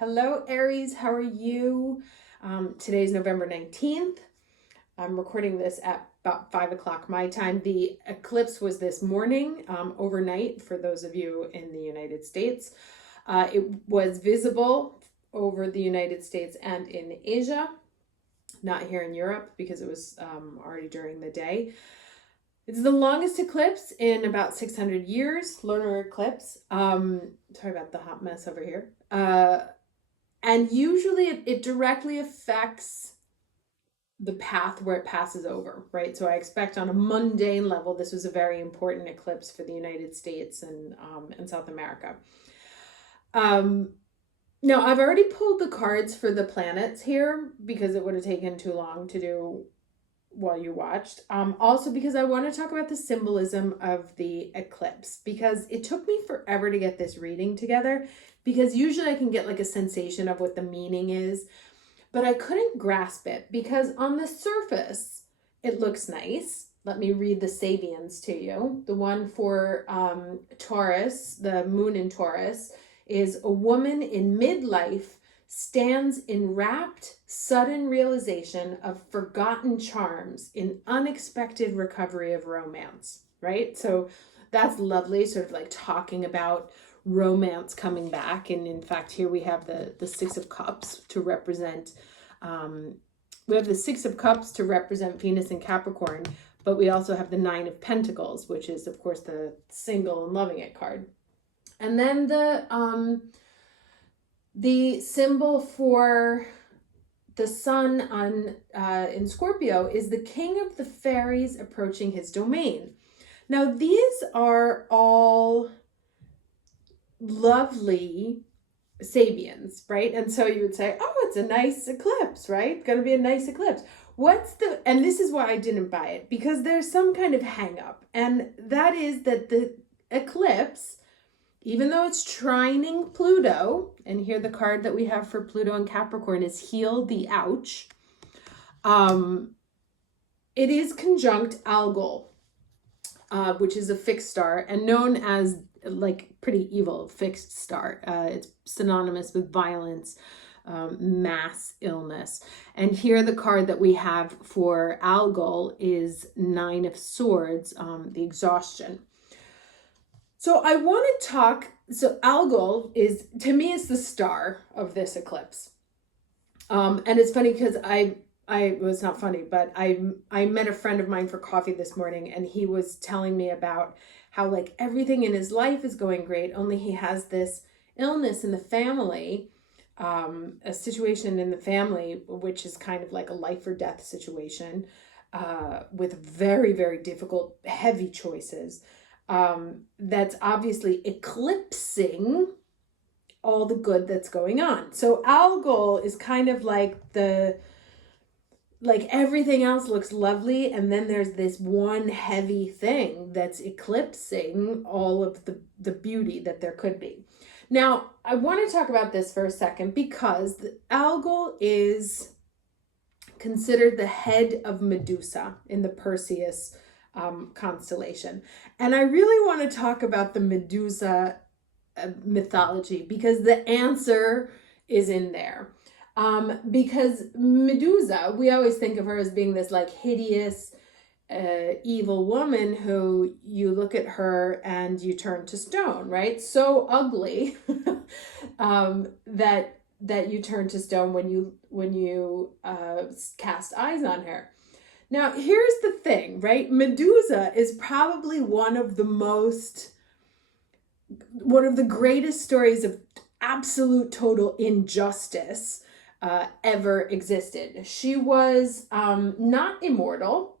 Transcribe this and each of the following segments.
Hello, Aries. How are you? Today's November 19th. I'm recording this at about 5 o'clock my time. The eclipse was this morning, overnight, for those of you in the United States. It was visible over the United States and in Asia, not here in Europe because it was already during the day. It's the longest eclipse in about 600 years, lunar eclipse. Sorry about the hot mess over here. And usually it directly affects the path where it passes over, right? So I expect on a mundane level, this was a very important eclipse for the United States and South America. Now, I've already pulled the cards for the planets here because it would have taken too long to do while you watched. Also because I want to talk about the symbolism of the eclipse because it took me forever to get this reading together because usually I can get like a sensation of what the meaning is, but I couldn't grasp it because on the surface, it looks nice. Let me read the Sabians to you. The one for Taurus, the moon in Taurus, is a woman in midlife stands in rapt, sudden realization of forgotten charms in unexpected recovery of romance, right? So that's lovely, sort of like talking about romance coming back. And in fact, here we have the Six of Cups to represent, we have the Six of Cups to represent Venus and Capricorn, but we also have the Nine of Pentacles, which is, of course, the single and loving it card. And then the symbol for the sun on in Scorpio is the king of the fairies approaching his domain. Now, these are all lovely Sabians, right? And so you would say, oh, it's a nice eclipse, right? Going to be a nice eclipse. And this is why I didn't buy it, because there's some kind of hang up. And that is that the eclipse, even though it's trining Pluto, and here the card that we have for Pluto and Capricorn is Heal the Ouch, it is conjunct Algol, which is a fixed star and known as like pretty evil fixed star. It's synonymous with violence, mass illness. And here the card that we have for Algol is Nine of Swords, the exhaustion. So I want to talk, so Algol is, to me, is the star of this eclipse. And it's funny because it was not funny, but I met a friend of mine for coffee this morning and he was telling me about how like everything in his life is going great, only he has this illness in the family, a situation in the family, which is kind of like a life or death situation, with very, very difficult, heavy choices. That's obviously eclipsing all the good that's going on. So Algol is kind of like everything else looks lovely, and then there's this one heavy thing that's eclipsing all of the beauty that there could be. Now, I want to talk about this for a second because the Algol is considered the head of Medusa in the Perseus constellation. And I really want to talk about the Medusa mythology because the answer is in there. Because Medusa, we always think of her as being this like hideous, evil woman who you look at her and you turn to stone, right? So ugly that you turn to stone when you cast eyes on her. Now, here's the thing, right? Medusa is probably one of the greatest stories of absolute total injustice ever existed. She was not immortal.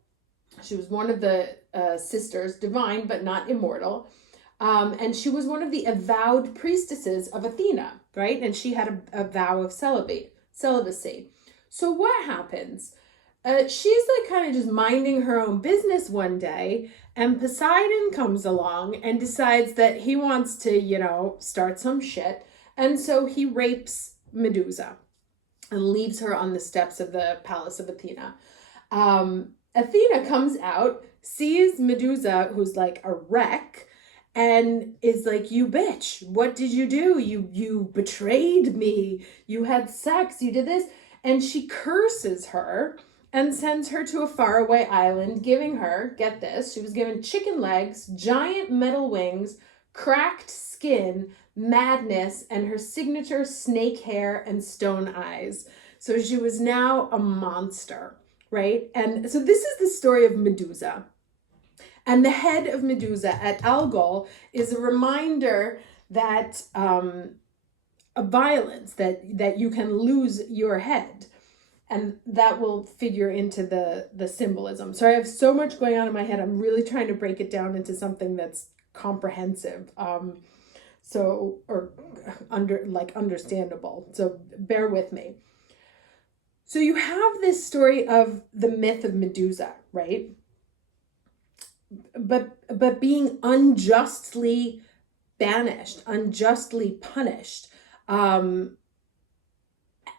She was one of the sisters, divine, but not immortal. And she was one of the avowed priestesses of Athena, right? And she had a vow of celibacy. So what happens? She's like kind of just minding her own business one day, and Poseidon comes along and decides that he wants to, start some shit. And so he rapes Medusa and leaves her on the steps of the palace of Athena. Athena comes out, sees Medusa, who's like a wreck, and is like, you bitch, what did you do? You betrayed me. You had sex, you did this. And she curses her and sends her to a faraway island, giving her, get this, she was given chicken legs, giant metal wings, cracked skin, madness, and her signature snake hair and stone eyes. So she was now a monster, right? And so this is the story of Medusa. And the head of Medusa at Algol is a reminder that a violence, that you can lose your head. And that will figure into the symbolism. So I have so much going on in my head. I'm really trying to break it down into something that's comprehensive. Understandable. So bear with me. So you have this story of the myth of Medusa, right? But being unjustly banished, unjustly punished. And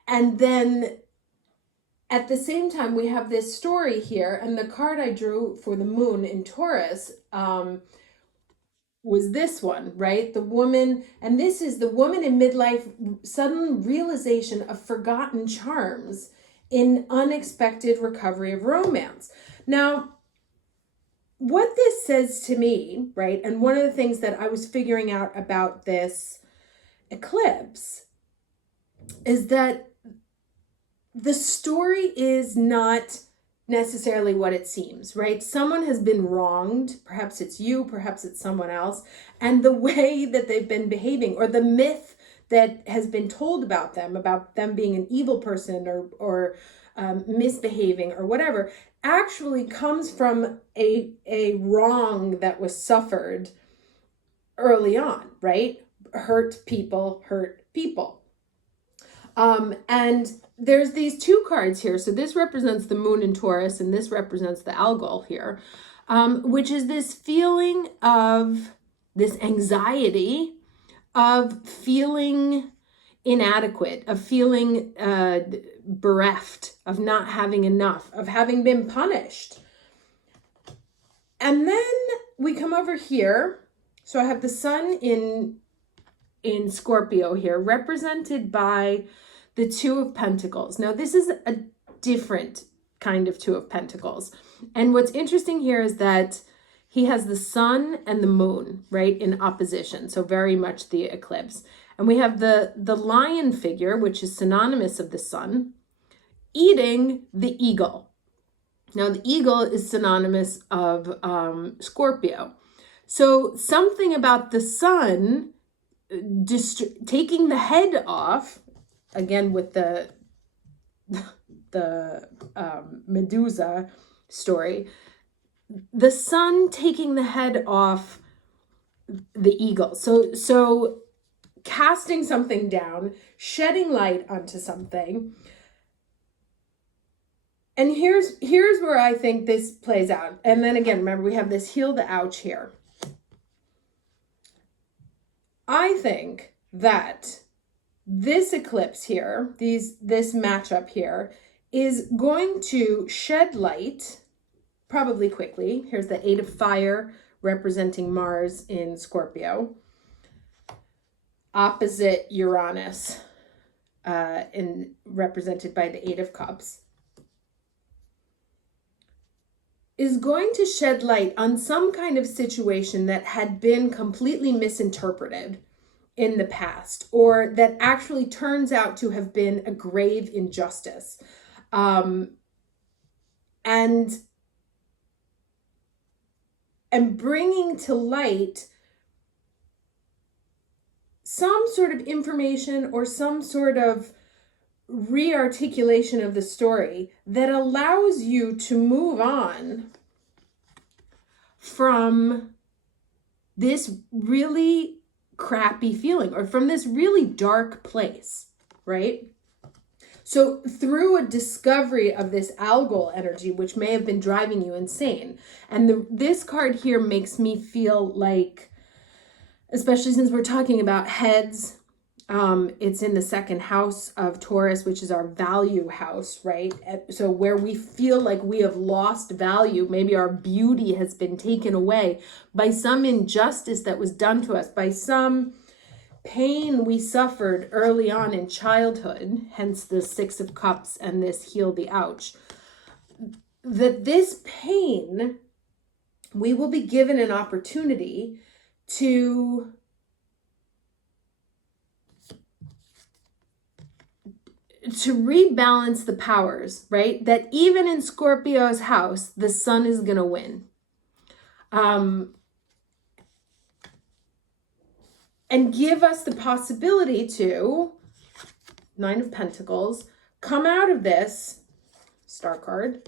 then at the same time, we have this story here, and the card I drew for the moon in Taurus was this one, right? The woman, and this is the woman in midlife, sudden realization of forgotten charms in unexpected recovery of romance. Now, what this says to me, right, and one of the things that I was figuring out about this eclipse is that the story is not necessarily what it seems, right? Someone has been wronged, perhaps it's you, perhaps it's someone else, and the way that they've been behaving, or the myth that has been told about them being an evil person or misbehaving or whatever, actually comes from a wrong that was suffered early on, right? Hurt people. And there's these two cards here. So this represents the moon in Taurus, and this represents the Algol here, which is this feeling of this anxiety of feeling inadequate, of feeling bereft, of not having enough, of having been punished. And then we come over here. So I have the sun in Scorpio here, represented by the Two of Pentacles. Now, this is a different kind of Two of Pentacles. And what's interesting here is that he has the sun and the moon, right, in opposition. So very much the eclipse. And we have the lion figure, which is synonymous of the sun, eating the eagle. Now, the eagle is synonymous of Scorpio. So something about the sun taking the head off, again with the Medusa story, the sun taking the head off the eagle. So casting something down, shedding light onto something. And here's where I think this plays out. And then again, remember, we have this heal the ouch here. I think that this eclipse here, this matchup here, is going to shed light, probably quickly. Here's the Eight of Fire representing Mars in Scorpio, opposite Uranus, represented by the Eight of Cups, is going to shed light on some kind of situation that had been completely misinterpreted in the past, or that actually turns out to have been a grave injustice. And bringing to light some sort of information or some sort of re-articulation of the story that allows you to move on from this really crappy feeling, or from this really dark place, right? So through a discovery of this Algol energy, which may have been driving you insane, and this card here makes me feel like, especially since we're talking about heads, It's in the second house of Taurus, which is our value house, right? So where we feel like we have lost value, maybe our beauty has been taken away by some injustice that was done to us, by some pain we suffered early on in childhood, hence the Six of Cups and this heal the ouch. That this pain, we will be given an opportunity to rebalance the powers, right? That even in Scorpio's house, the sun is going to win. And give us the possibility to, Nine of Pentacles, come out of this, star card,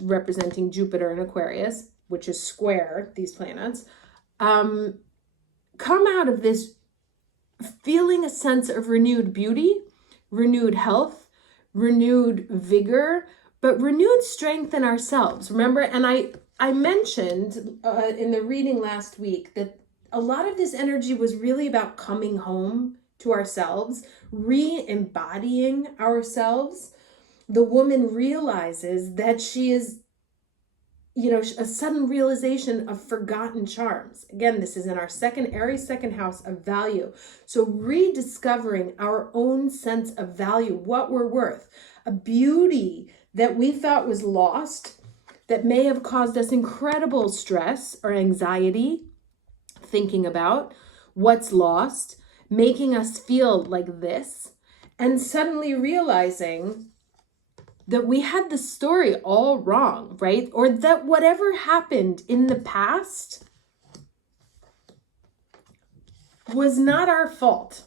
representing Jupiter and Aquarius, which is square, these planets, come out of this feeling a sense of renewed beauty, renewed health, renewed vigor, but renewed strength in ourselves. Remember, and I mentioned in the reading last week that a lot of this energy was really about coming home to ourselves, re-embodying ourselves. The woman realizes that she is, a sudden realization of forgotten charms. Again, this is in our second, Aries second house of value. So rediscovering our own sense of value, what we're worth, a beauty that we thought was lost, that may have caused us incredible stress or anxiety, thinking about what's lost, making us feel like this, and suddenly realizing that we had the story all wrong, right? Or that whatever happened in the past was not our fault.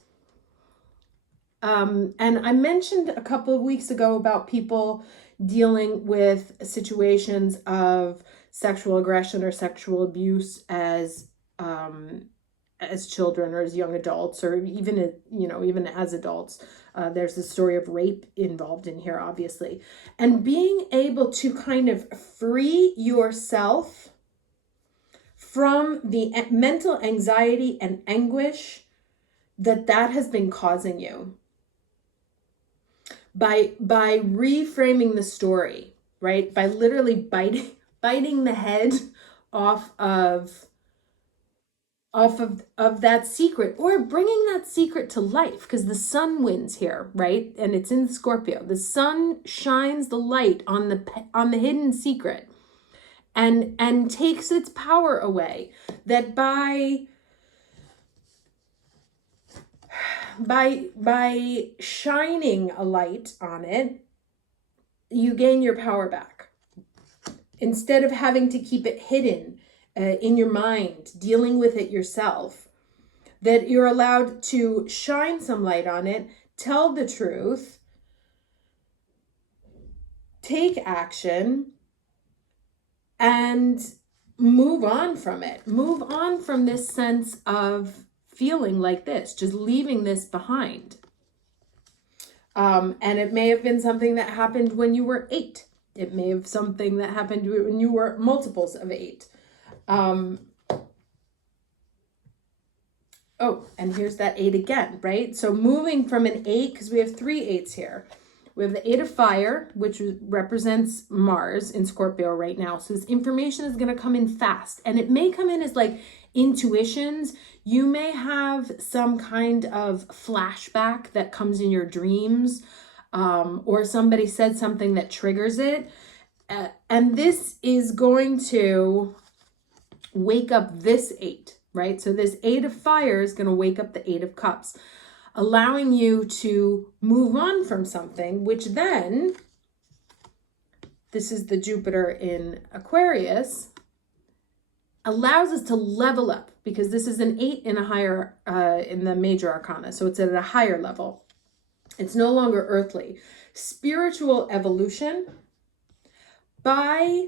And I mentioned a couple of weeks ago about people dealing with situations of sexual aggression or sexual abuse as children or as young adults, or even, even as adults. There's the story of rape involved in here, obviously. And being able to kind of free yourself from the mental anxiety and anguish that has been causing you by reframing the story, right? By literally biting the head off of that secret, or bringing that secret to life, because the sun wins here, right? And it's in Scorpio. The sun shines the light on the hidden secret and takes its power away. That by shining a light on it, you gain your power back. Instead of having to keep it hidden in your mind, dealing with it yourself, that you're allowed to shine some light on it, tell the truth, take action, and move on from it. Move on from this sense of feeling like this, just leaving this behind. And it may have been something that happened when you were 8. It may have something that happened when you were multiples of 8. Oh, and here's that 8 again, right? So moving from an 8, because we have 3 8s here. We have the 8 of fire, which represents Mars in Scorpio right now. So this information is going to come in fast, and it may come in as like intuitions. You may have some kind of flashback that comes in your dreams, or somebody said something that triggers it. And this is going to wake up this 8, right? So this 8 of fire is going to wake up the 8 of cups, allowing you to move on from something, which then, this is the Jupiter in Aquarius, allows us to level up, because this is an 8 in a higher, in the major arcana. So it's at a higher level. It's no longer earthly. Spiritual evolution by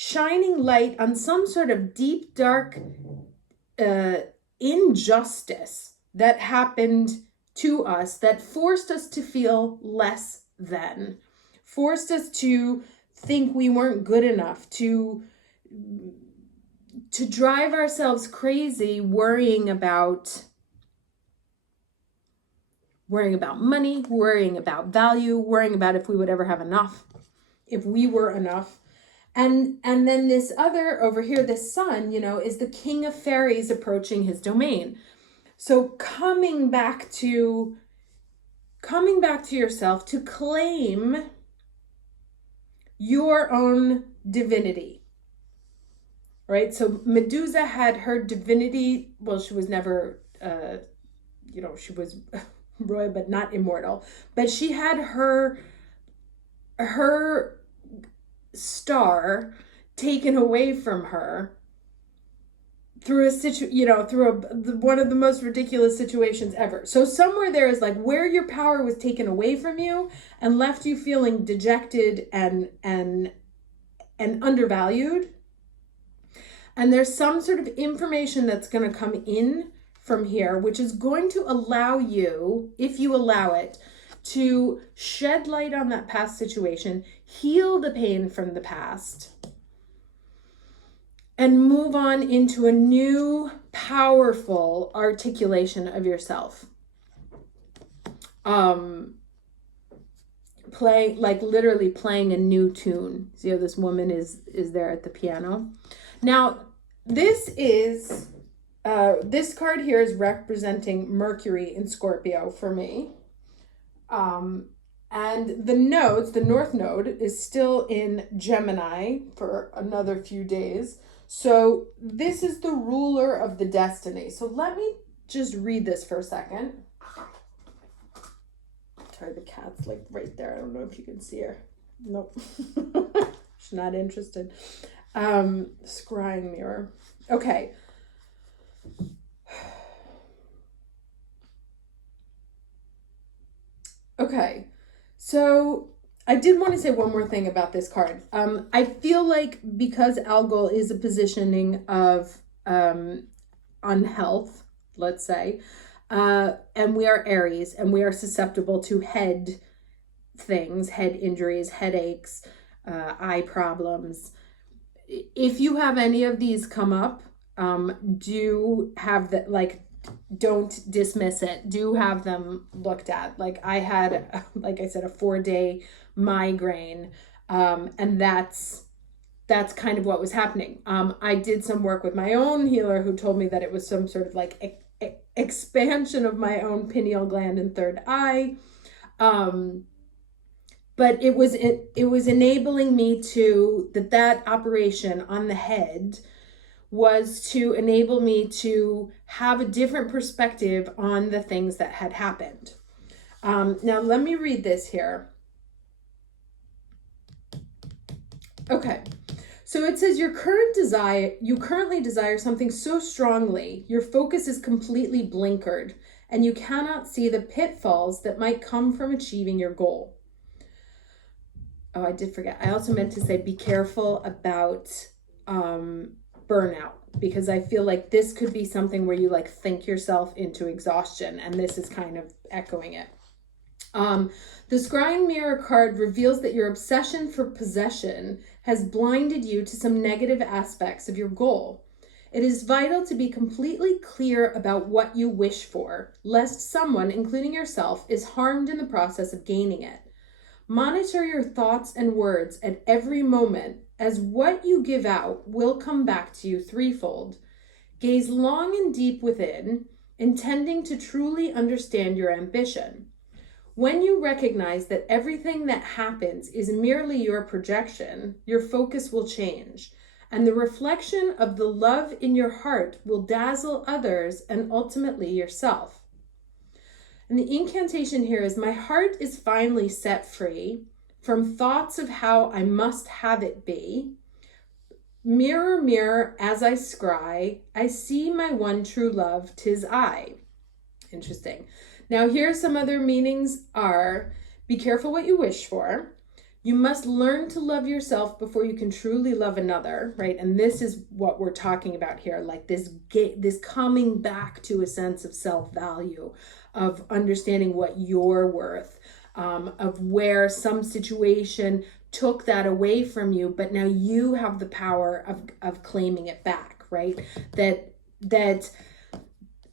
shining light on some sort of deep, dark injustice that happened to us, that forced us to feel less than, forced us to think we weren't good enough, to drive ourselves crazy worrying about worrying about money, worrying about value, worrying about if we would ever have enough, if we were enough. And then this other over here, this sun, you know, is the king of fairies approaching his domain. So coming back to yourself to claim your own divinity, right? So Medusa had her divinity. Well, she was never, she was royal, but not immortal. But she had her star taken away from her through one of the most ridiculous situations ever. So somewhere there is like where your power was taken away from you and left you feeling dejected and undervalued. And there's some sort of information that's going to come in from here, which is going to allow you, if you allow it, to shed light on that past situation, heal the pain from the past, and move on into a new, powerful articulation of yourself. Literally playing a new tune. See how this woman is there at the piano? Now, this card here is representing Mercury in Scorpio for me. And the North Node is still in Gemini for another few days. So this is the ruler of the destiny. So let me just read this for a second. Sorry, the cat's like right there. I don't know if you can see her. Nope. She's not interested. Scrying mirror. Okay. Okay. So I did want to say one more thing about this card. I feel like because Algol is a positioning of unhealth, let's say, and we are Aries and we are susceptible to head things, head injuries, headaches, eye problems. If you have any of these come up, do have that, like, don't dismiss it. Do have them looked at. Like I had, like I said, a 4-day migraine. And that's kind of what was happening. I did some work with my own healer who told me that it was some sort of like expansion of my own pineal gland and third eye. But it was enabling me to, that operation on the head was to enable me to have a different perspective on the things that had happened. Now let me read this here. Okay, so it says you currently desire something so strongly, your focus is completely blinkered, and you cannot see the pitfalls that might come from achieving your goal. Oh, I did forget. I also meant to say be careful about burnout, because I feel like this could be something where you like think yourself into exhaustion, and this is kind of echoing it. The Scrying Mirror card reveals that your obsession for possession has blinded you to some negative aspects of your goal. It is vital to be completely clear about what you wish for, lest someone, including yourself, is harmed in the process of gaining it. Monitor your thoughts and words at every moment, as what you give out will come back to you threefold. Gaze long and deep within, intending to truly understand your ambition. When you recognize that everything that happens is merely your projection, your focus will change, and the reflection of the love in your heart will dazzle others and ultimately yourself. And the incantation here is, my heart is finally set free from thoughts of how I must have it be. Mirror, mirror, as I scry, I see my one true love, 'tis I. Interesting. Now here some other meanings are, be careful what you wish for. You must learn to love yourself before you can truly love another, right? And this is what we're talking about here, like this coming back to a sense of self-value, of understanding what you're worth, of where some situation took that away from you, but now you have the power of claiming it back, right? That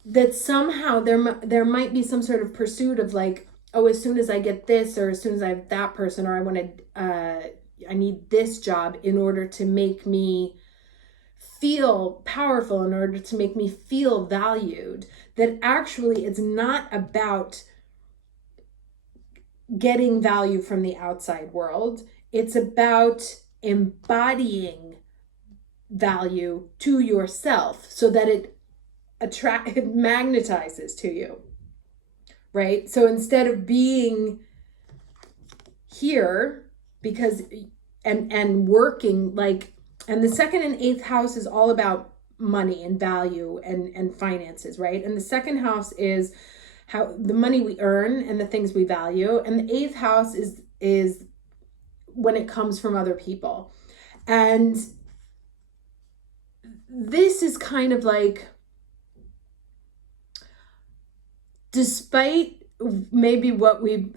that somehow there might be some sort of pursuit of like, oh, as soon as I get this, or as soon as I have that person, or I need this job in order to make me feel powerful, in order to make me feel valued, that actually it's not about getting value from the outside world. It's about embodying value to yourself so that it magnetizes to you, right? So instead of being here because and working like, and the second and eighth house is all about money and value and finances, right? And the second house is how the money we earn and the things we value, and the eighth house is when it comes from other people. And this is kind of like, despite maybe what we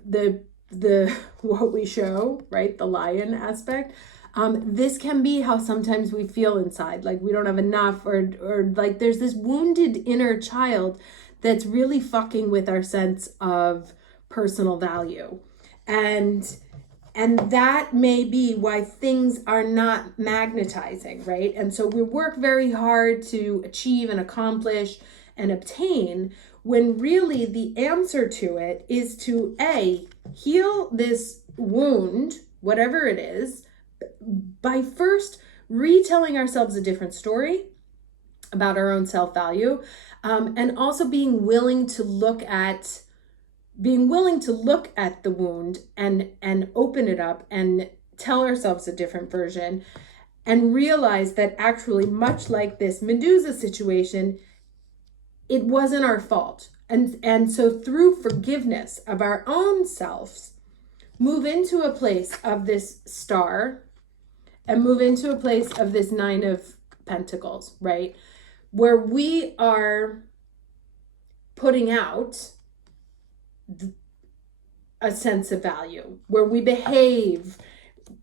what we show, right, the lion aspect, this can be how sometimes we feel inside, like we don't have enough, or like there's this wounded inner child that's really fucking with our sense of personal value. And that may be why things are not magnetizing, right? And so we work very hard to achieve and accomplish and obtain, when really the answer to it is to heal this wound, whatever it is, by first retelling ourselves a different story about our own self-value, and also being willing to look at the wound and open it up and tell ourselves a different version, and realize that actually, much like this Medusa situation, it wasn't our fault. And so through forgiveness of our own selves, move into a place of this star and move into a place of this Nine of Pentacles, right? Where we are putting out a sense of value, where we behave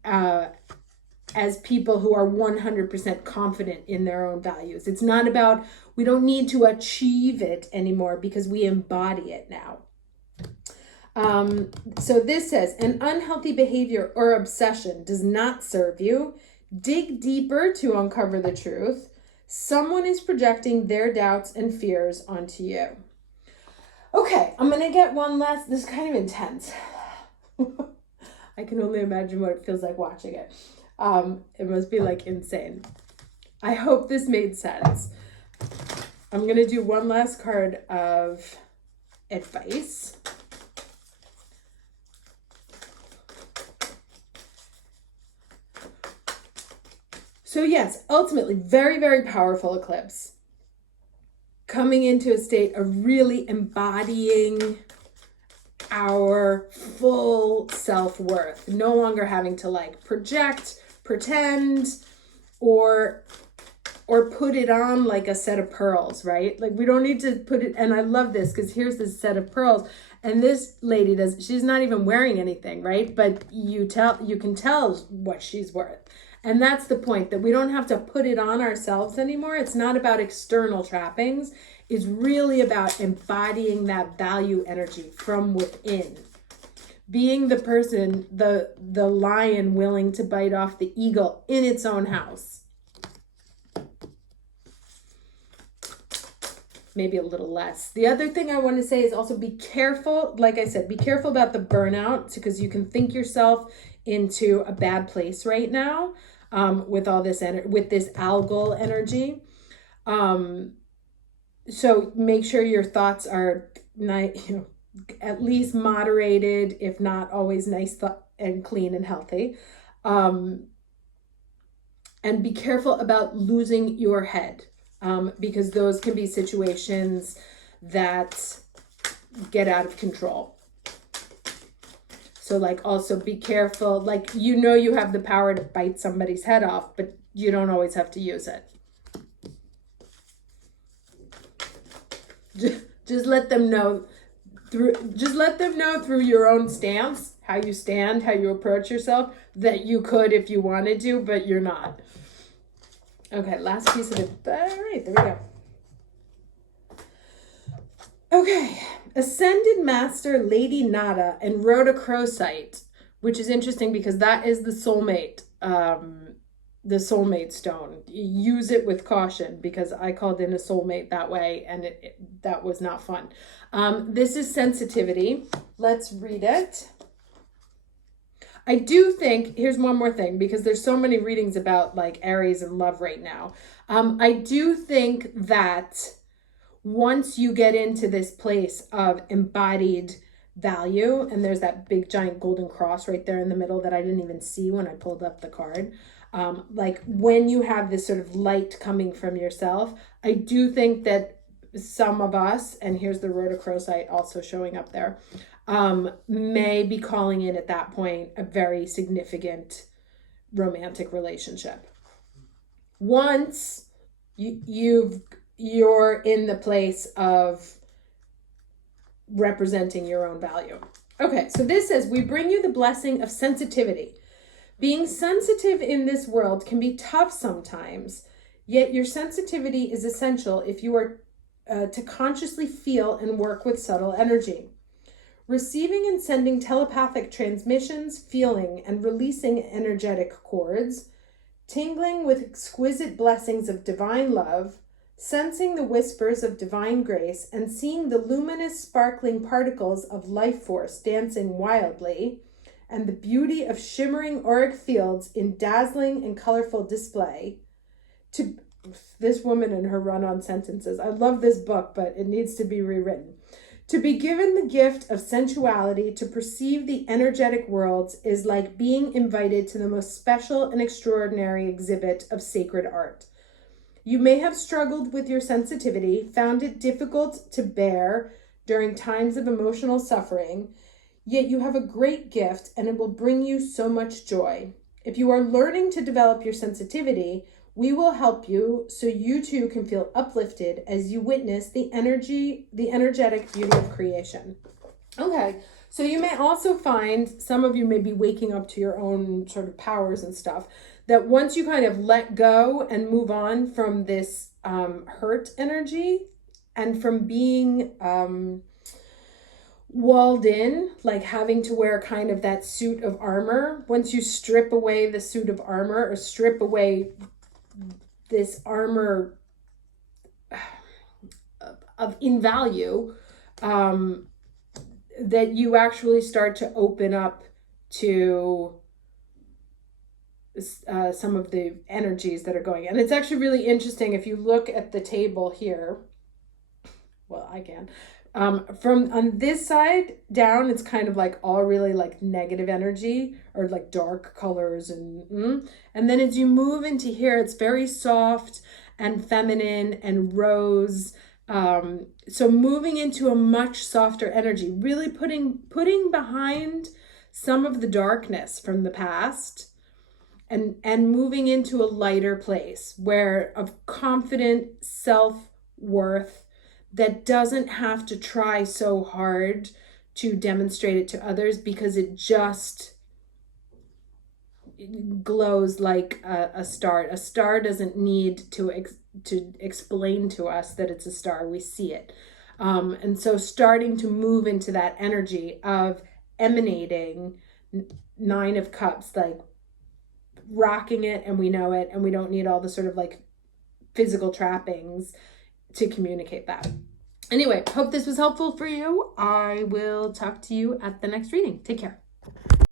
as people who are 100% confident in their own values. It's not about, we don't need to achieve it anymore because we embody it now. So this says, an unhealthy behavior or obsession does not serve you. Dig deeper to uncover the truth. Someone is projecting their doubts and fears onto you. Okay, I'm going to get one last, this is kind of intense. I can only imagine what it feels like watching it. It must be like insane. I hope this made sense. I'm going to do one last card of advice. So yes, ultimately, very, very powerful eclipse. Coming into a state of really embodying our full self-worth. No longer having to like project, pretend, or put it on like a set of pearls, right? Like we don't need to put it, and I love this because here's this set of pearls. And this lady she's not even wearing anything, right? But you can tell what she's worth. And that's the point, that we don't have to put it on ourselves anymore. It's not about external trappings. It's really about embodying that value energy from within. Being the person, the lion willing to bite off the eagle in its own house. Maybe a little less. The other thing I want to say is also be careful. Like I said, be careful about the burnout, because you can think yourself into a bad place right now. With all this with this Algol energy. So make sure your thoughts are at least moderated, if not always nice and clean and healthy. And be careful about losing your head, because those can be situations that get out of control. So like also be careful, like you have the power to bite somebody's head off, but you don't always have to use it. Just let them know through your own stance, how you stand, how you approach yourself, that you could if you wanted to, but you're not. Okay, last piece of it. All right, there we go. Okay, Ascended Master Lady Nada and rhodochrosite, which is interesting because that is the soulmate stone. Use it with caution because I called in a soulmate that way and that was not fun. This is sensitivity. Let's read it. I do think, here's one more thing, because there's so many readings about like Aries and love right now. I do think that once you get into this place of embodied value, and there's that big giant golden cross right there in the middle that I didn't even see when I pulled up the card. Like when you have this sort of light coming from yourself, I do think that some of us, and here's the rhodochrosite also showing up there, may be calling in at that point a very significant romantic relationship. Once you're in the place of representing your own value. Okay, so this says, we bring you the blessing of sensitivity. Being sensitive in this world can be tough sometimes, yet your sensitivity is essential if you are to consciously feel and work with subtle energy. Receiving and sending telepathic transmissions, feeling and releasing energetic cords, tingling with exquisite blessings of divine love, sensing the whispers of divine grace, and seeing the luminous sparkling particles of life force dancing wildly, and the beauty of shimmering auric fields in dazzling and colorful display. To this woman and her run-on sentences. I love this book, but it needs to be rewritten. To be given the gift of sensuality to perceive the energetic worlds is like being invited to the most special and extraordinary exhibit of sacred art. You may have struggled with your sensitivity, found it difficult to bear during times of emotional suffering, yet you have a great gift and it will bring you so much joy. If you are learning to develop your sensitivity, we will help you so you too can feel uplifted as you witness the energetic beauty of creation. Okay, so you may also find, some of you may be waking up to your own sort of powers and stuff, that once you kind of let go and move on from this hurt energy and from being walled in, like having to wear kind of that suit of armor, once you strip away the suit of armor or strip away this armor in value, that you actually start to open up to some of the energies that are going. And it's actually really interesting if you look at the table here. Well, I can. From on this side down, it's kind of like all really like negative energy or like dark colors and then as you move into here, it's very soft and feminine and rose. So moving into a much softer energy, really putting behind some of the darkness from the past and moving into a lighter place where of confident self-worth that doesn't have to try so hard to demonstrate it to others because it just glows like a star. A star doesn't need to explain to us that it's a star. We see it. And so starting to move into that energy of emanating Nine of Cups, like rocking it and we know it and we don't need all the sort of like physical trappings to communicate that. Anyway, hope this was helpful for you. I will talk to you at the next reading. Take care.